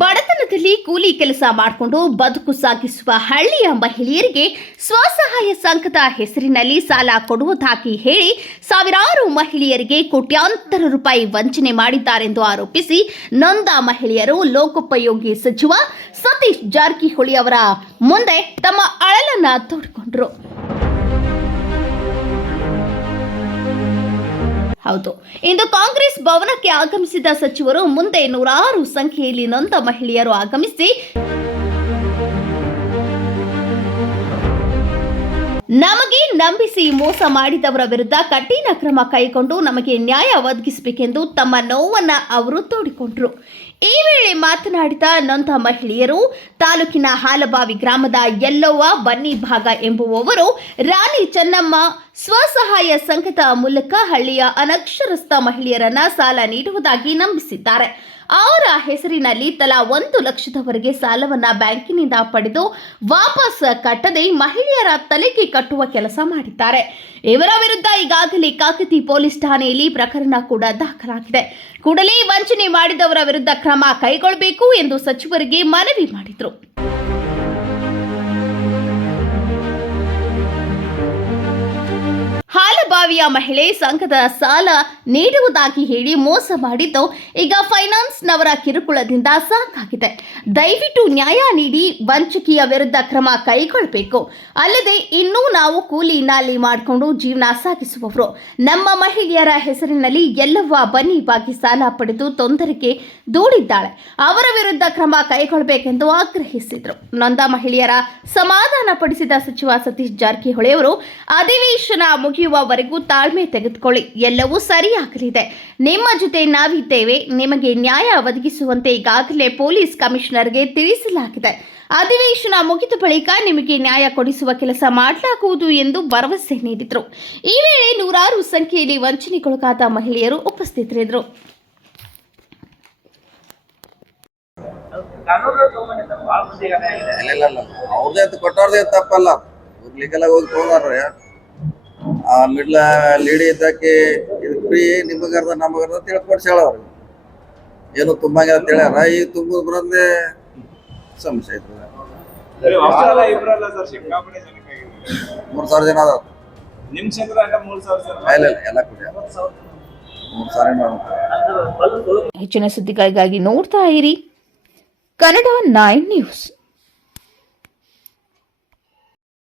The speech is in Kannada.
ಬಡತನದಲ್ಲಿ ಕೂಲಿ ಕೆಲಸ ಮಾಡಿಕೊಂಡು ಬದುಕು ಸಾಗಿಸುವ ಹಳ್ಳಿಯ ಮಹಿಳೆಯರಿಗೆ ಸ್ವಸಹಾಯ ಸಂಘದ ಹೆಸರಿನಲ್ಲಿ ಸಾಲ ಕೊಡುವುದಾಗಿ ಹೇಳಿ ಸಾವಿರಾರು ಮಹಿಳೆಯರಿಗೆ ಕೋಟ್ಯಾಂತರ ರೂಪಾಯಿ ವಂಚನೆ ಮಾಡಿದ್ದಾರೆಂದು ಆರೋಪಿಸಿ ನೊಂದ ಮಹಿಳೆಯರು ಲೋಕೋಪಯೋಗಿ ಸಚಿವ ಸತೀಶ್ ಜಾರಕಿಹೊಳಿ ಅವರ ಮುಂದೆ ತಮ್ಮ ಅಳಲನ್ನ ತೋಡಿಕೊಂಡರು. ಹೌದು. ಇಂದು ಕಾಂಗ್ರೆಸ್ ಭವನಕ್ಕೆ ಆಗಮಿಸಿದ ಸಚಿವರು ಮುಂದೆ ನೂರಾರು ಸಂಖ್ಯೆಯಲ್ಲಿ ನೊಂದ ಮಹಿಳೆಯರು ಆಗಮಿಸಿ ನಮಗೆ ನಂಬಿಸಿ ಮೋಸ ಮಾಡಿದವರ ವಿರುದ್ಧ ಕಠಿಣ ಕ್ರಮ ಕೈಗೊಂಡು ನಮಗೆ ನ್ಯಾಯ ಒದಗಿಸಬೇಕೆಂದು ತಮ್ಮ ನೋವನ್ನ ಅವರು ತೋಡಿಕೊಂಡರು. ಈ ವೇಳೆ ಮಾತನಾಡಿದ ನೊಂದ ಮಹಿಳೆಯರು, ತಾಲೂಕಿನ ಹಾಲಬಾವಿ ಗ್ರಾಮದ ಯಲ್ಲವ್ವ ಬನ್ನಿ ಭಾಗ ಎಂಬುವವರು ರಾಣಿ ಚೆನ್ನಮ್ಮ ಸ್ವಸಹಾಯ ಸಂಘದ ಮೂಲಕ ಹಳ್ಳಿಯ ಅನಕ್ಷರಸ್ಥ ಮಹಿಳೆಯರನ್ನ ಸಾಲ ನೀಡುವುದಾಗಿ ನಂಬಿಸಿದ್ದಾರೆ. ಅವರ ಹೆಸರಿನಲ್ಲಿ ತಲಾ ಒಂದು ಲಕ್ಷದವರೆಗೆ ಸಾಲವನ್ನ ಬ್ಯಾಂಕಿನಿಂದ ಪಡೆದು ವಾಪಸ್ ಕಟ್ಟದೆ ಮಹಿಳೆಯರ ತಲೆಗೆ ಕಟ್ಟುವ ಕೆಲಸ ಮಾಡಿದ್ದಾರೆ. ಇವರ ವಿರುದ್ಧ ಈಗಾಗಲೇ ಕಾಕತಿ ಪೊಲೀಸ್ ಠಾಣೆಯಲ್ಲಿ ಪ್ರಕರಣ ಕೂಡ ದಾಖಲಾಗಿದೆ. ಕೂಡಲೇ ವಂಚನೆ ಮಾಡಿದವರ ವಿರುದ್ಧ ಕ್ರಮ ಕೈಗೊಳ್ಳಬೇಕು ಎಂದು ಸಚಿವರಿಗೆ ಮನವಿ ಮಾಡಿದರು. ಹಾಲಬಾವಿಯ ಮಹಿಳೆ ಸಂಘದ ಸಾಲ ನೀಡುವುದಾಗಿ ಹೇಳಿ ಮೋಸ ಮಾಡಿದ್ದು ಈಗ ಫೈನಾನ್ಸ್ನವರ ಕಿರುಕುಳದಿಂದ ಸಾಕಾಗಿದೆ. ದಯವಿಟ್ಟು ನ್ಯಾಯ ನೀಡಿ ವಂಚಕಿಯ ವಿರುದ್ಧ ಕ್ರಮ ಕೈಗೊಳ್ಳಬೇಕು. ಅಲ್ಲದೆ ಇನ್ನೂ ನಾವು ಕೂಲಿ ನಾಲಿ ಮಾಡಿಕೊಂಡು ಜೀವನ ಸಾಗಿಸುವವರು. ನಮ್ಮ ಮಹಿಳೆಯರ ಹೆಸರಿನಲ್ಲಿ ಎಲ್ಲವ ಬನ್ನಿ ಬಾಗಿ ಸಾಲ ಪಡೆದು ತೊಂದರೆಗೆ ದೂಡಿದ್ದಾಳೆ. ಅವರ ವಿರುದ್ಧ ಕ್ರಮ ಕೈಗೊಳ್ಳಬೇಕೆಂದು ಆಗ್ರಹಿಸಿದರು. ನೊಂದ ಮಹಿಳೆಯರ ಸಮಾಧಾನ ಪಡಿಸಿದ ಸಚಿವ ಸತೀಶ್ ಜಾರಕಿಹೊಳಿ ಅವರು, ಅಧಿವೇಶನ ಮುಗಿಯುವವರೆಗೂ ತಾಳ್ಮೆ ತೆಗೆದುಕೊಳ್ಳಿ. ಎಲ್ಲವೂ ಸರಿಯಾಗಲಿದೆ. ನಿಮ್ಮ ಜೊತೆ ನಾವಿದ್ದೇವೆ. ನಿಮಗೆ ನ್ಯಾಯ ಒದಗಿಸುವಂತೆ ಈಗಾಗಲೇ ಪೊಲೀಸ್ ಕಮಿಷನರ್ಗೆ ತಿಳಿಸಲಾಗಿದೆ. ಅಧಿವೇಶನ ಮುಗಿದ ಬಳಿಕ ನಿಮಗೆ ನ್ಯಾಯ ಕೊಡಿಸುವ ಕೆಲಸ ಮಾಡಲಾಗುವುದು ಎಂದು ಭರವಸೆ ನೀಡಿದರು. ಈ ವೇಳೆ ನೂರಾರು ಸಂಖ್ಯೆಯಲ್ಲಿ ವಂಚನೆಗೊಳಗಾದ ಮಹಿಳೆಯರು ಉಪಸ್ಥಿತರಿದ್ದರು. ಅವ್ರದೇ ತಪ್ಪಲ್ಲ ಹೋಗ್ಲಿಕ್ಕೆಲ್ಲ ಹೋಗಿ ತಗೊಂಡಾರ ಮಿಡ್ಲ ಲೀಡಿ ಇದ್ದಕ್ಕೆ ಇದು ಫ್ರೀ ನಿಮಗರ್ದ ನಮಗರ್ದ ಅಂತ ಹೇಳಿ ಕೊಡ್ಸ್ಯಾಳ ಅವ್ರಿಗೆ. ಏನು ತುಂಬಂಗಿಲ್ಲ ಅಂತ ಹೇಳ್ಯಾರ. ಈಗ ತುಂಬುದು ಬರೋದೇ ಸಮಸ್ಯೆ ಐತೆ. ಮೂರ್ ಸಾವಿರ ಜನ ಅದಾವ. ನಿಮ್ ಕ್ಷೇತ್ರ ಮೂರ್ ಸಾವಿರ ಸರ್ ಇಲ್ಲ ಇಲ್ಲ ಎಲ್ಲ ಕೊಡಿ ಮೂರು ಸಾವಿರ ಹೆಚ್ಚಿನ ಸುದ್ದಿಗಳಿಗಾಗಿ ನೋಡ್ತಾ ಇರಿ. Kannada nine news.